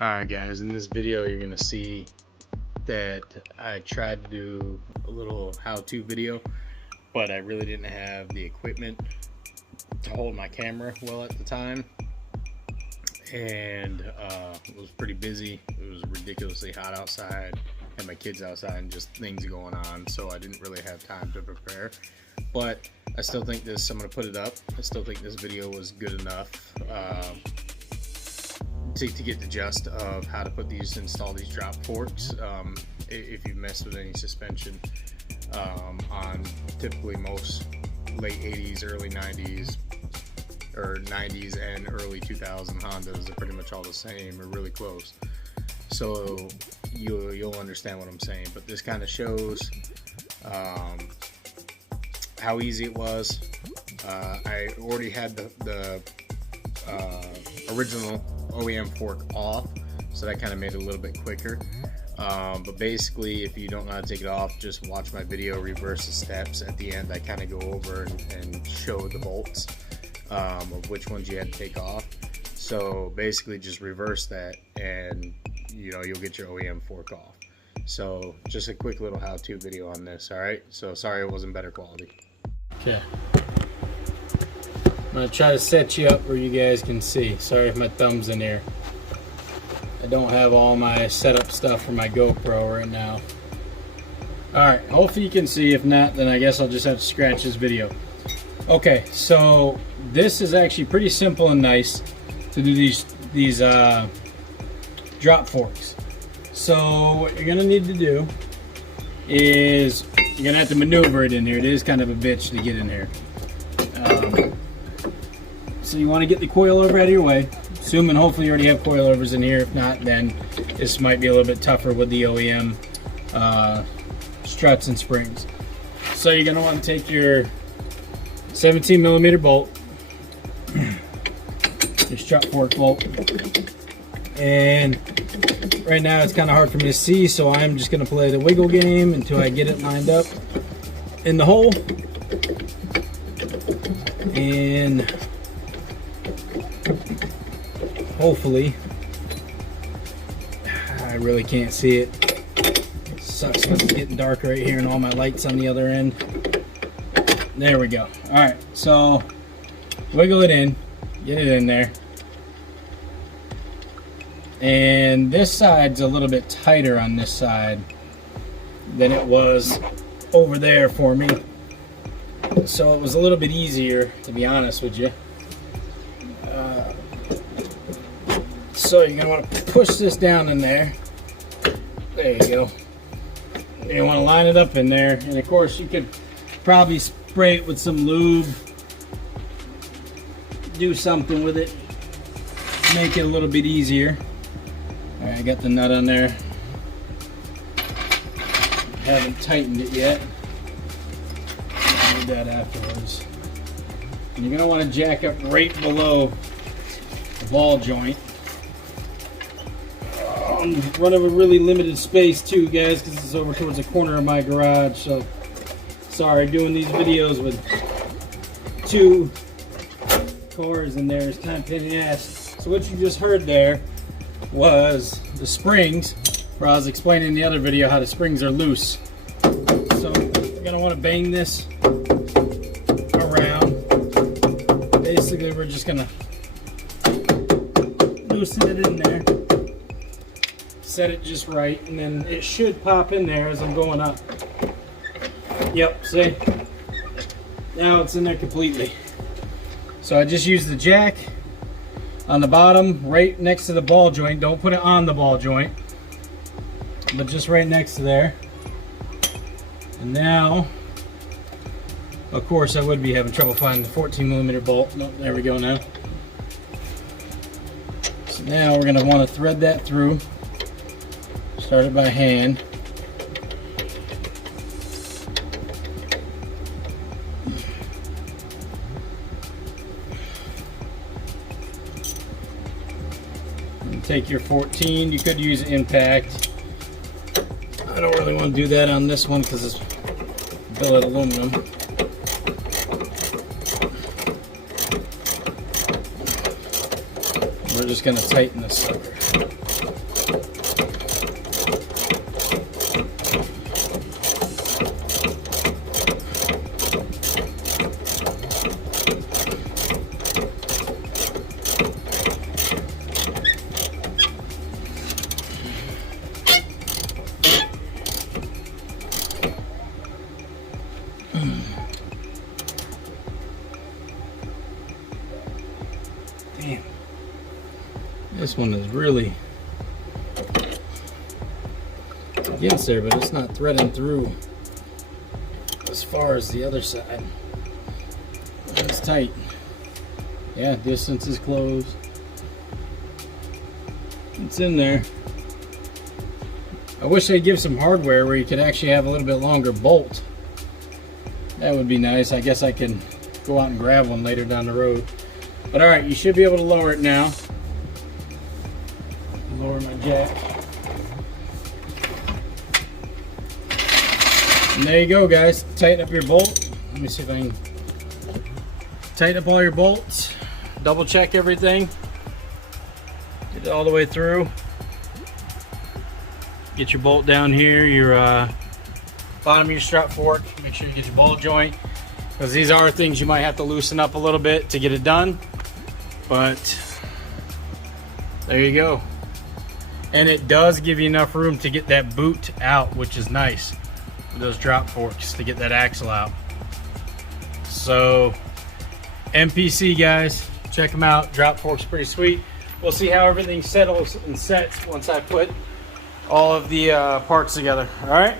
Alright guys, in this video you're going to see that I tried to do a little how-to video, but I really didn't have the equipment to hold my camera well at the time, and it was pretty busy. It was ridiculously hot outside, and my kids outside and just things going on, so I didn't really have time to prepare. But I still think this, I'm going to put it up. I still think this video was good enough to get the gist of how to install these drop forks. If you've messed with any suspension on typically most late 80s, early 90s, or 90s and early 2000 Hondas, are pretty much all the same or really close. So you'll understand what I'm saying. But this kind of shows how easy it was. I already had the original OEM fork off, so that kind of made it a little bit quicker. But basically, if you don't know how to take it off, just watch my video, reverse the steps. At the end I kind of go over and show the bolts of which ones you had to take off. So basically just reverse that and you'll get your OEM fork off. So just a quick little how-to video on this. Alright, so sorry it wasn't better quality. Okay, I'm going to try to set you up where you guys can see. Sorry if my thumb's in here. I don't have all my setup stuff for my GoPro right now. Alright, hopefully you can see. If not, then I guess I'll just have to scratch this video. Okay, so this is actually pretty simple and nice to do these drop forks. So what you're going to need to do is you're going to have to maneuver it in here. It is kind of a bitch to get in here. So you want to get the coilover out of your way, assuming hopefully you already have coilovers in here. If not, then this might be a little bit tougher with the OEM struts and springs. So you're going to want to take your 17mm bolt, your strut fork bolt, and right now it's kind of hard for me to see, so I'm just going to play the wiggle game until I get it lined up in the hole. And hopefully, I really can't see it. It sucks because it's getting dark right here and all my lights on the other end. There we go. Alright, so wiggle it in, get it in there. And this side's a little bit tighter on this side than it was over there for me. So it was a little bit easier, to be honest with you. So you're going to want to push this down in there. There you go. You want to line it up in there. And of course you could probably spray it with some lube. Do something with it. Make it a little bit easier. Alright, I got the nut on there. Haven't tightened it yet. I'll do that afterwards. And you're going to want to jack up right below the ball joint. I'm running with really limited space too, guys, because it's over towards the corner of my garage. So sorry, doing these videos with two cars in there is kind of pain in the ass. So what you just heard there was the springs, where I was explaining in the other video how the springs are loose. So you're gonna want to bang this around. Basically, we're just gonna loosen it in there, set it just right, and then it should pop in there as I'm going up. Yep, see? Now it's in there completely. So I just used the jack on the bottom, right next to the ball joint. Don't put it on the ball joint, but just right next to there. And now, of course, I would be having trouble finding the 14mm bolt. Nope, there we go now. So now we're going to want to thread that through. Start it by hand. And take your 14. You could use impact. I don't really want to do that on this one because it's billet aluminum. We're just going to tighten this sucker. Damn. This one is really against there, but it's not threading through as far as the other side. It's tight. Yeah, distance is closed. It's in there. I wish they'd give some hardware where you could actually have a little bit longer bolt. That would be nice. I guess I can go out and grab one later down the road. But alright, you should be able to lower it now. Lower my jack. And there you go, guys. Tighten up your bolt. Let me see if I can tighten up all your bolts. Double check everything. Get it all the way through. Get your bolt down here, your bottom of your strut fork. Make sure you get your ball joint, because these are things you might have to loosen up a little bit to get it done. But there you go. And it does give you enough room to get that boot out, which is nice with those drop forks to get that axle out. So MPC, guys, check them out. Drop forks pretty sweet. We'll see how everything settles and sets once I put all of the parts together. All right.